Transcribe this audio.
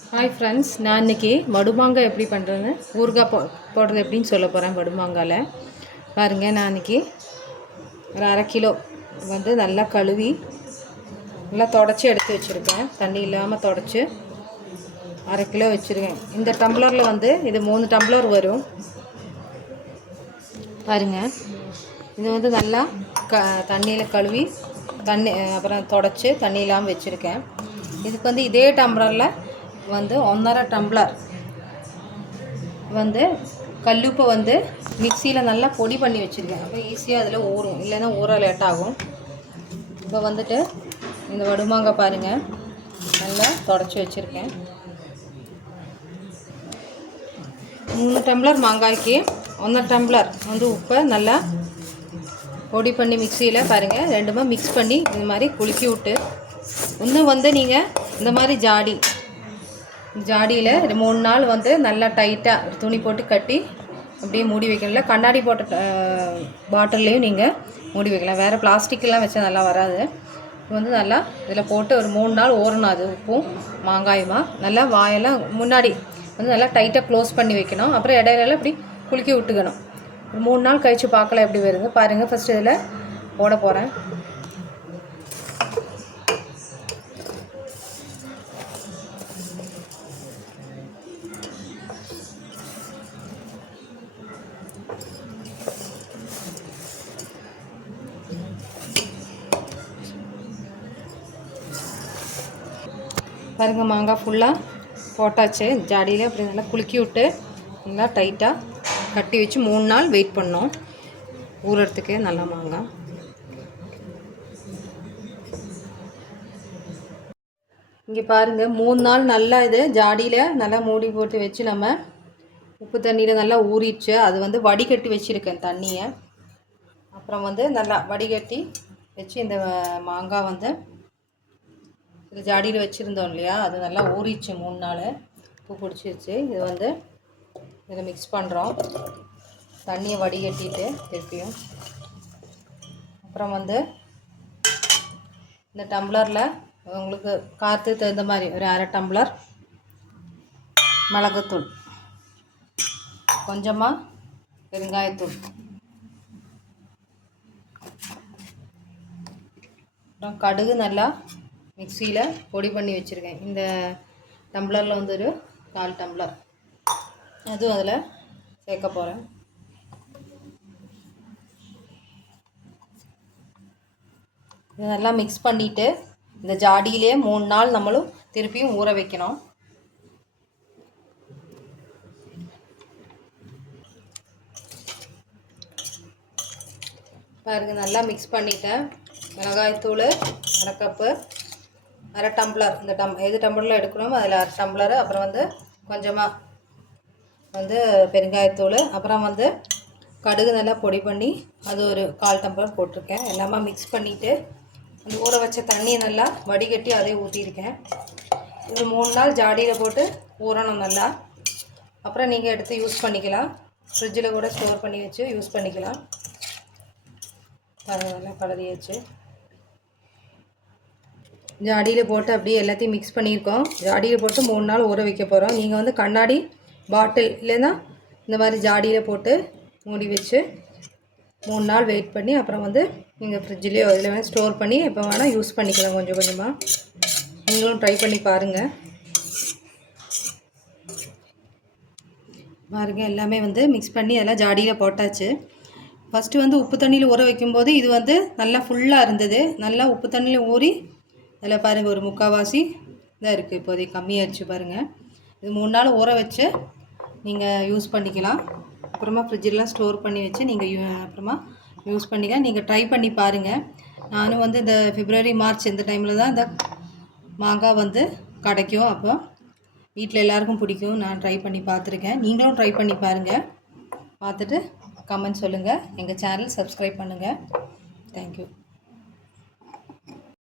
Hi friends, நான் இன்றைக்கி வடுமாங்காய் எப்படி பண்ணுறேன்னு ஊறுகாய் போடுறது எப்படின்னு சொல்ல போகிறேன். வடுமாங்காயில் பாருங்கள், நான் இன்றைக்கி ஒரு 1/2 கிலோ நல்லா கழுவி நல்லா தொடச்சி எடுத்து வச்சுருக்கேன். தண்ணி இல்லாமல் தொடச்சி 1/2 கிலோ வச்சுருக்கேன். இந்த டம்ளரில் இது 3 டம்ளர் வரும். பாருங்கள், இது நல்லா தண்ணியில் கழுவி அப்புறம் தொடச்சி தண்ணி இல்லாமல் வச்சுருக்கேன். இதுக்கு இதே டம்ளரில் 1.5 டம்ளர் கல்லுப்பை மிக்சியில் நல்லா பொடி பண்ணி வச்சுருக்கேன். அப்போ ஈஸியாக அதில் ஊறும், இல்லைன்னா ஊற லேட் ஆகும். இப்போ இந்த வடுமாங்காய் பாருங்கள், நல்லா தொடச்சி வச்சுருக்கேன். 3 டம்ளர் மாங்காய்க்கு 1 டம்ளர் உப்பை நல்லா பொடி பண்ணி மிக்சியில் பாருங்கள், ரெண்டுமே மிக்ஸ் பண்ணி இந்த மாதிரி குலுக்கி விட்டு இன்னும் நீங்கள் இந்த மாதிரி ஜாடியில் 3 நாள் நல்லா டைட்டாக ஒரு துணி போட்டு கட்டி அப்படியே மூடி வைக்கணும். கண்ணாடி போட்ட பாட்டில்லையும் நீங்கள் மூடி வைக்கலாம். வேறு பிளாஸ்டிக்கெலாம் வச்சா நல்லா வராது. நல்லா இதில் போட்டு ஒரு 3 நாள் ஊறணும். அது உப்பும் மாங்காயுமா நல்லா வாயெல்லாம் முன்னாடி நல்லா டைட்டாக க்ளோஸ் பண்ணி வைக்கணும். அப்புறம் இடையில இப்படி குலுக்கி விட்டுக்கணும். ஒரு 3 நாள் கழித்து பார்க்கலாம் எப்படி வருது பாருங்கள். ஃபஸ்ட்டு இதில் போட போகிறேன். பாருங்கள், மாங்காய் ஃபுல்லாக போட்டாச்சு. ஜாடியில் அப்படி நல்லா குலுக்கி விட்டு நல்லா டைட்டாக கட்டி வச்சு 3 நாள் வெயிட் பண்ணோம் ஊறுறதுக்கு. நல்லா மாங்காய் இங்கே பாருங்கள், 3 நாள் நல்லா இது ஜாடியில் நல்லா மூடி போட்டு வச்சு நம்ம உப்பு தண்ணியில் நல்லா ஊறிடுச்சு. அது வடிகட்டி வச்சுருக்கேன் தண்ணியை. அப்புறம் நல்லா வடிகட்டி வச்சு இந்த மாங்காய் இது ஜாடியில் வச்சுருந்தோம் இல்லையா, அது நல்லா ஊறிச்சு. 3 நாள் உப்பு பிடிச்சிருச்சு. இது இதில் மிக்ஸ் பண்ணுறோம். தண்ணியை வடிகட்டிட்டு திருப்பியும் அப்புறம் இந்த டம்ளரில் உங்களுக்கு காற்று தகுந்த மாதிரி ஒரு 1/2 டம்ளர் மிளகுத்தூள், கொஞ்சமாக பெருங்காயத்தூள், அப்புறம் கடுகு நல்லா மிக்சியில் பொடி பண்ணி வச்சுருக்கேன். இந்த டம்ளரில் ஒரு 4 டம்ளர் அதுவும் அதில் சேர்க்க போகிறேன். இது நல்லா மிக்ஸ் பண்ணிவிட்டு இந்த ஜாடியிலே 3 நாள் நம்மளும் திருப்பியும் ஊற வைக்கணும். பாருங்கள், நல்லா மிக்ஸ் பண்ணிட்டேன். மிளகாய்த்தூள் 1/2 கப்பு, 1/2 டம்ளர் இந்த எது டம்ளரில் எடுக்கணுமோ அதில் 1/2 டம்ளரு. அப்புறம் கொஞ்சமாக பெருங்காயத்தூள், அப்புறம் கடுகு நல்லா பொடி பண்ணி அது ஒரு 1/4 டம்ளர் போட்டிருக்கேன். எல்லாமே மிக்ஸ் பண்ணிவிட்டு அந்த ஊற வச்ச தண்ணியை நல்லா வடிகட்டி அதே ஊற்றிருக்கேன். இது 3 நாள் ஜாடியில் போட்டு ஊறணும் நல்லா. அப்புறம் நீங்கள் எடுத்து யூஸ் பண்ணிக்கலாம். ஃப்ரிட்ஜில் கூட ஸ்டோர் பண்ணி வச்சு யூஸ் பண்ணிக்கலாம். பாருங்கள், நல்லா கலரியாச்சு. ஜாடியில் போட்டு அப்படியே எல்லாத்தையும் மிக்ஸ் பண்ணியிருக்கோம். ஜாடியில் போட்டு 3 நாள் ஊற வைக்க போகிறோம். நீங்கள் கண்ணாடி பாட்டில் இல்லைன்னா இந்த மாதிரி ஜாடியில் போட்டு மூடி வச்சு 3 நாள் வெயிட் பண்ணி அப்புறம் நீங்கள் ஃப்ரிட்ஜ்லேயோ இதில் வேணால் ஸ்டோர் பண்ணி எப்போ வேணால் யூஸ் பண்ணிக்கலாம். கொஞ்சம் கொஞ்சமாக நீங்களும் ட்ரை பண்ணி பாருங்கள். பாருங்கள், எல்லாமே மிக்ஸ் பண்ணி எல்லாம் ஜாடியில் போட்டாச்சு. ஃபஸ்ட்டு உப்பு தண்ணியில் ஊற வைக்கும்போது இது நல்லா ஃபுல்லாக இருந்தது. நல்லா உப்பு தண்ணியில் ஊறி அதில் பாருங்கள் ஒரு 3/4 தான் இருக்குது. இப்போதைக்கு கம்மியாகிடுச்சு பாருங்கள். இது 3 நாள் ஊற வச்சு நீங்கள் யூஸ் பண்ணிக்கலாம். அப்புறமா ஃப்ரிட்ஜெலாம் ஸ்டோர் பண்ணி வச்சு நீங்கள் அப்புறமா யூஸ் பண்ணிக்கலாம். நீங்கள் ட்ரை பண்ணி பாருங்கள். நானும் இந்த பிப்ரவரி மார்ச் இந்த டைமில் தான் இந்த மாங்காய் கிடைக்கும். அப்போ வீட்டில் எல்லாருக்கும் பிடிக்கும். நான் ட்ரை பண்ணி பார்த்துருக்கேன். நீங்களும் ட்ரை பண்ணி பாருங்கள். பார்த்துட்டு கமெண்ட் சொல்லுங்கள். எங்கள் சேனல் சப்ஸ்கிரைப் பண்ணுங்கள். தேங்க்யூ.